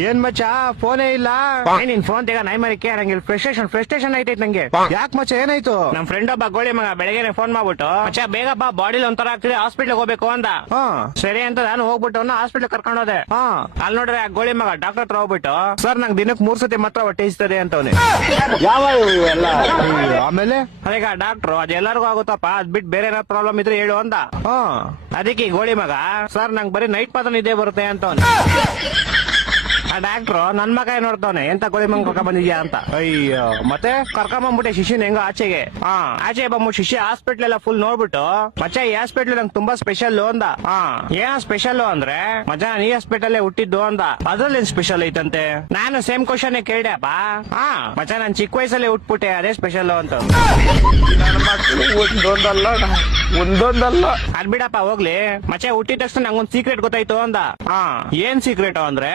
ಏನ್ ಮಚ್ಚ ಫೋನೇ ಇಲ್ಲ. ನಿನ್ ಫೋನ್ ತೆಗ ನೈ ಮರಿಕೆ ನಂಗೆ ಫ್ರಸ್ಟ್ರೇಷನ್ ಐತೈತ್ ನಂಗೆ. ಯಾಕೆ ಮಚ್ಚ ಏನಾಯ್ತು? ನಮ್ ಫ್ರೆಂಡ್ ಒಬ್ಬ ಗೋಳಿ ಮಗ ಬೆಳಗ್ಗೆ ಫೋನ್ ಮಾಡ್ಬಿಟ್ಟು ಮಚ್ಚ ಬೇಗ ಬಾ ಬಾಡಿಲಿ ಒಂಥರ ಆಗ್ತಿದೆ ಹಾಸ್ಪಿಟ್ಲ್ ಹೋಗ್ಬೇಕು ಅಂದ. ಸರಿ ಅಂತ ನಾನು ಹೋಗ್ಬಿಟ್ಟು ಹಾಸ್ಪಿಟ್ಲ್ ಕರ್ಕೊಂಡು ಹೋದೆ. ಅಲ್ಲಿ ನೋಡ್ರೆ ಆ ಗೋಳಿ ಮಗ ಡಾಕ್ಟರ್ ಹತ್ರ ಹೋಗ್ಬಿಟ್ಟು ಸರ್ ನಂಗೆ ದಿನಕ್ಕೆ 3 ಸತಿ ಮಾತ್ರ ಹೊಟ್ಟೆ ಇಸ್ತದೆ ಅಂತವನೆ. ಆಮೇಲೆ ಅದೀಗ ಡಾಕ್ಟ್ರು ಅದೆಲ್ಲರಿಗೂ ಆಗುತ್ತಪ್ಪ ಅದ್ ಬಿಟ್ಟು ಬೇರೆ ಏನಾದ್ರು ಪ್ರಾಬ್ಲಮ್ ಇದ್ರೆ ಹೇಳು ಅಂದ. ಅದಕ್ಕೆ ಗೋಳಿ ಮಗ ಸರ್ ನಂಗೆ ಬರೀ ನೈಟ್ ಮಾತ್ರ ನಿದ್ದೆ ಬರುತ್ತೆ ಅಂತವನೆ. ಆ ಡಾಕ್ಟ್ರು ನನ್ ಮಗ ನೋಡ್ತಾವನೆ ಎಂತ ಗೋಳಿ ಮಂಗ್ ಕರ್ಕೊಂಡ್ ಬಂದಿದ್ಯಾ ಅಂತ. ಅಯ್ಯೋ ಮತ್ತೆ ಕರ್ಕೊಂಬಂದ್ಬಿಟ್ಟೆ ಶಿಷ್ಯನ್ ಹೆಂಗ ಆಚೆಗೆ. ಆಚೆ ಬಂದ್ಬಿಟ್ಟು ಶಿಷ್ಯ ಹಾಸ್ಪಿಟ್ಲ್ ಎಲ್ಲ ಫುಲ್ ನೋಡ್ಬಿಟ್ಟು ಮಚ್ಚ ಈ ಹಾಸ್ಪಿಟ್ಲ್ ನಂಗೆ ತುಂಬಾ ಸ್ಪೆಷಲ್ ಅಂದ. ಏನ ಸ್ಪೆಷಲ್ ಅಂದ್ರೆ ಮಚ್ಚ ಈ ಹಾಸ್ಪಿಟಲ್ ಹುಟ್ಟಿದ್ದು ಅಂದ. ಅದ್ರಲ್ಲಿ ಏನ್ ಸ್ಪೆಷಲ್ ಐತಂತೆ? ನಾನು ಸೇಮ್ ಕ್ವಶನ್ ಕೇಳ್ದೆಪ್ಪ. ಮಚ್ಚ ನಾನ್ ಚಿಕ್ಕ ವಯಸ್ಸಲ್ಲಿ ಹುಟ್ಬಿಟ್ಟೆ ಅದೇ ಸ್ಪೆಷಲ್ ಅಂತ. ಒಂದೊಂದಲ್ಲ ಅದ್ಬಿಡಪ್ಪ ಹೋಗ್ಲಿ. ಮಚ್ಚ ಹುಟ್ಟಿದ ತಕ್ಷಣ ನಂಗೊಂದ್ ಸೀಕ್ರೆಟ್ ಗೊತ್ತಾಯ್ತು ಅಂದ. ಏನ್ ಸೀಕ್ರೆಟ್ ಅಂದ್ರೆ